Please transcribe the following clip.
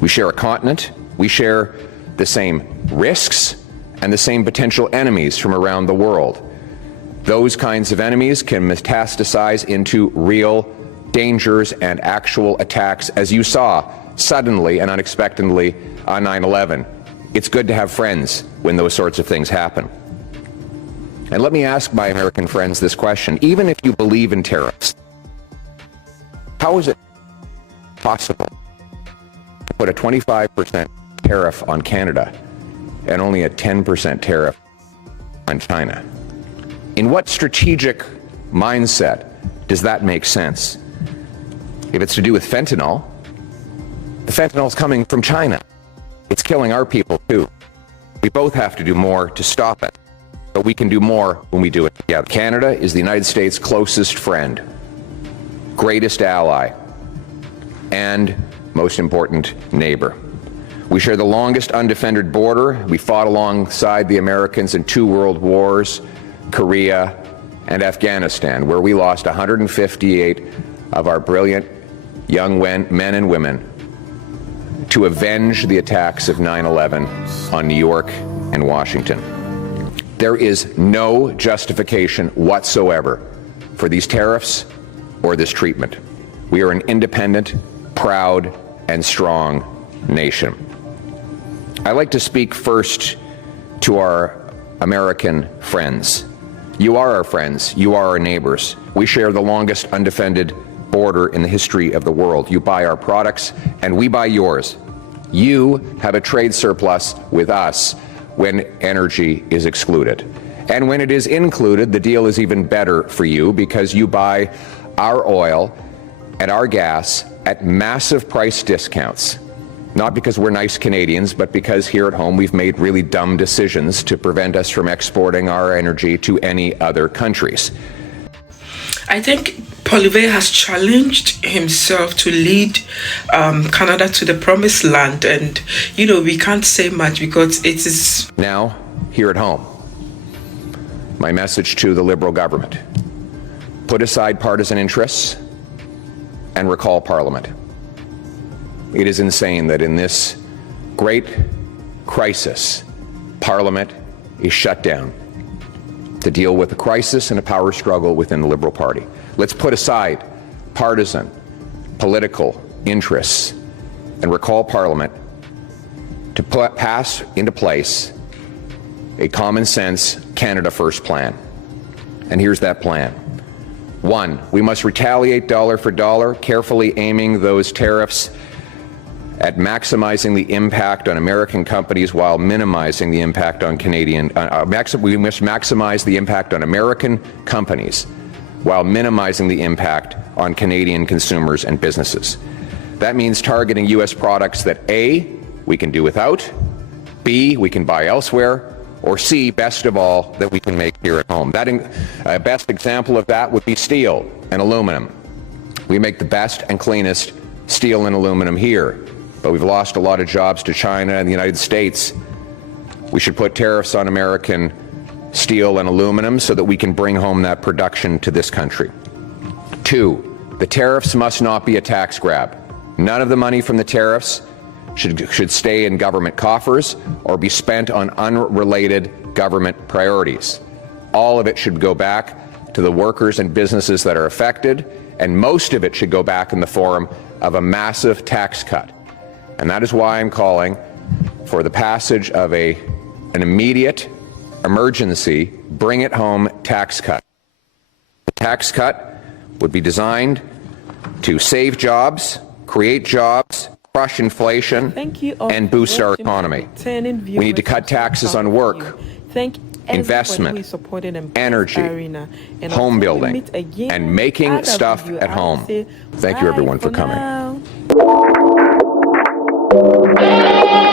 We share a continent. We share the same risks and the same potential enemies from around the world. Those kinds of enemies can metastasize into real dangers and actual attacks, as you saw suddenly and unexpectedly on 9/11. It's good to have friends when those sorts of things happen. And let me ask my American friends this question. Even if you believe in tariffs, how is it possible to put a 25% tariff on Canada and only a 10% tariff on China? In what strategic mindset does that make sense? If it's to do with fentanyl, the fentanyl's coming from China. It's killing our people too. We both have to do more to stop it, but we can do more when we do it together. Canada is the United States' closest friend, greatest ally, and most important neighbor. We share the longest undefended border. We fought alongside the Americans in 2 world wars, Korea and Afghanistan, where we lost 158 of our brilliant young men and women to avenge the attacks of 9/11 on New York and Washington. There is no justification whatsoever for these tariffs or this treatment. We are an independent, proud, and strong nation. I'd like to speak first to our American friends. You are our friends. You are our neighbors. We share the longest undefended border in the history of the world. You buy our products, and we buy yours. You have a trade surplus with us when energy is excluded. And when it is included, the deal is even better for you because you buy our oil and our gas at massive price discounts. Not because we're nice Canadians, but because here at home we've made really dumb decisions to prevent us from exporting our energy to any other countries. I think Poilievre has challenged himself to lead Canada to the promised land, and we can't say much because it is now here at home. My message to the Liberal government: put aside partisan interests and recall Parliament. It is insane that in this great crisis, Parliament is shut down to deal with a crisis and a power struggle within the Liberal Party. Let's put aside partisan, political interests and recall Parliament to pass into place a common sense Canada First plan. And here's that plan. 1, we must retaliate dollar for dollar, carefully aiming those tariffs at maximizing the impact on American companies while minimizing the impact on Canadian. We must maximize the impact on American companies while minimizing the impact on Canadian consumers and businesses. That means targeting U.S. products that A, we can do without, B, we can buy elsewhere, or C, best of all, that we can make here at home. That best example of that would be steel and aluminum. We make the best and cleanest steel and aluminum here, but we've lost a lot of jobs to China and the United States. We should put tariffs on American steel and aluminum so that we can bring home that production to this country. 2, the tariffs must not be a tax grab. None of the money from the tariffs should stay in government coffers or be spent on unrelated government priorities. All of it should go back to the workers and businesses that are affected, and most of it should go back in the form of a massive tax cut. And that is why I'm calling for the passage of an immediate emergency bring it home tax cut. The tax cut would be designed to save jobs, create jobs, crush inflation, and boost our economy. We need to cut taxes on work, investment, energy, home building, and making stuff at home. Thank you everyone for coming.